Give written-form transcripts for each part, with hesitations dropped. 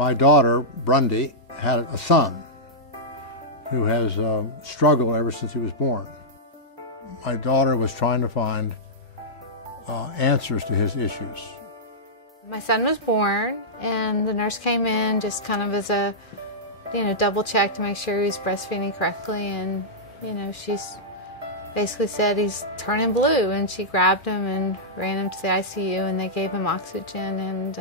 My daughter, Brundy, had a son who has struggled ever since he was born. My daughter was trying to find answers to his issues. My son was born, and the nurse came in just kind of as a, double check to make sure he was breastfeeding correctly, and, she's basically said he's turning blue, and she grabbed him and ran him to the ICU, and they gave him oxygen, and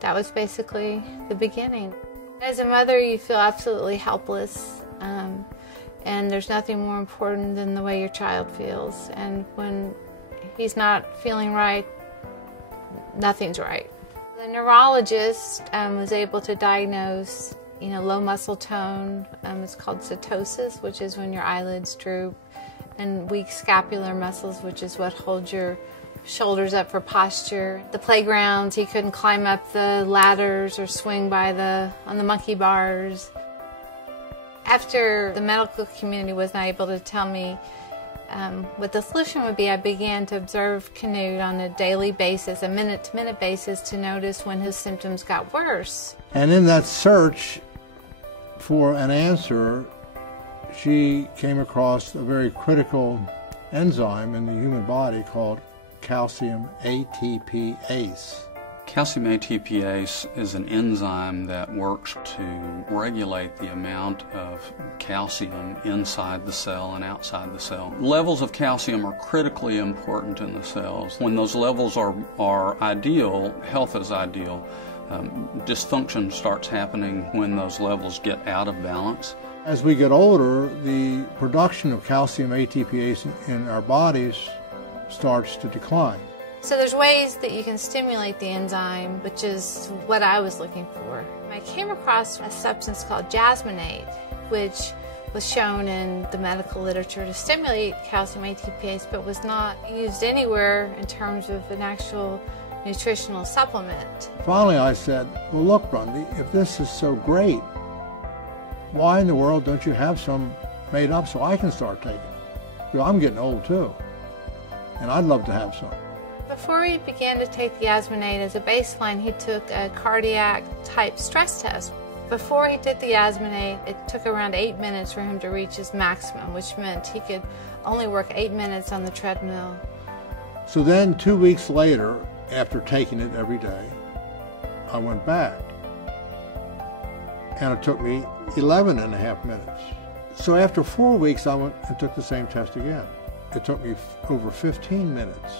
that was basically the beginning. As a mother, you feel absolutely helpless, and there's nothing more important than the way your child feels, and when he's not feeling right, nothing's right. The neurologist was able to diagnose, low muscle tone. It's called setosis, which is when your eyelids droop, and weak scapular muscles, which is what holds your shoulders up for posture. The playgrounds, he couldn't climb up the ladders or swing on the monkey bars. After the medical community was not able to tell me what the solution would be, I began to observe Canute on a daily basis, a minute-to-minute basis, to notice when his symptoms got worse. And in that search for an answer, she came across a very critical enzyme in the human body called calcium ATPase. Calcium ATPase is an enzyme that works to regulate the amount of calcium inside the cell and outside the cell. Levels of calcium are critically important in the cells. When those levels are ideal, health is ideal. Dysfunction starts happening when those levels get out of balance. As we get older, the production of calcium ATPase in our bodies starts to decline. So there's ways that you can stimulate the enzyme, which is what I was looking for. I came across a substance called jasmonate, which was shown in the medical literature to stimulate calcium ATPase, but was not used anywhere in terms of an actual nutritional supplement. Finally I said, well, look, Brundy, if this is so great, why in the world don't you have some made up so I can start taking it? Because I'm getting old too, and I'd love to have some. Before he began to take the jasmonate as a baseline, he took a cardiac type stress test. Before he did the jasmonate, it took around 8 minutes for him to reach his maximum, which meant he could only work 8 minutes on the treadmill. So then 2 weeks later, after taking it every day, I went back, and it took me 11.5 minutes. So after 4 weeks, I went and took the same test again. It took me over 15 minutes.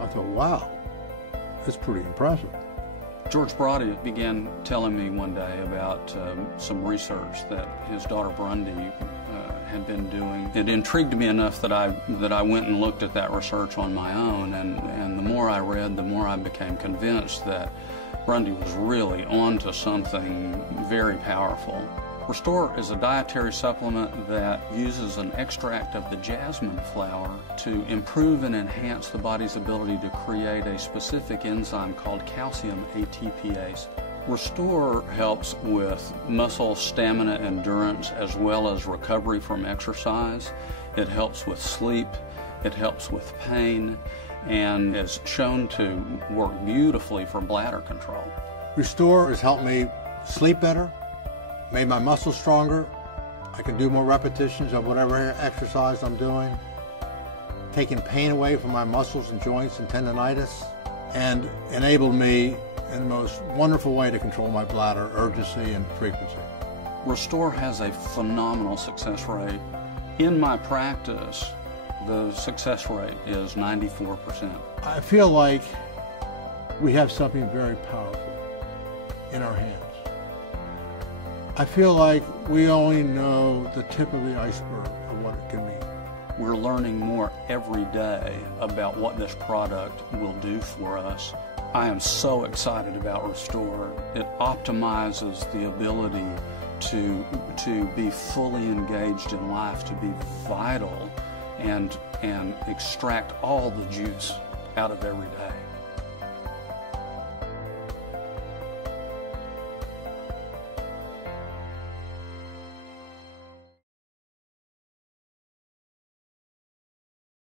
I thought, wow, that's pretty impressive. George Brody began telling me one day about some research that his daughter Brundy had been doing. It intrigued me enough that I went and looked at that research on my own, and the more I read, the more I became convinced that Brundy was really onto something very powerful. Restore is a dietary supplement that uses an extract of the jasmine flower to improve and enhance the body's ability to create a specific enzyme called calcium ATPase. Restore helps with muscle stamina endurance as well as recovery from exercise. It helps with sleep, it helps with pain, and is shown to work beautifully for bladder control. Restore has helped me sleep better, made my muscles stronger. I can do more repetitions of whatever exercise I'm doing, taking pain away from my muscles and joints and tendonitis, and enabled me in the most wonderful way to control my bladder urgency and frequency. Restore has a phenomenal success rate. In my practice, the success rate is 94%. I feel like we have something very powerful in our hands. I feel like we only know the tip of the iceberg of what it can mean. We're learning more every day about what this product will do for us. I am so excited about Restore. It optimizes the ability to be fully engaged in life, to be vital, and extract all the juice out of every day.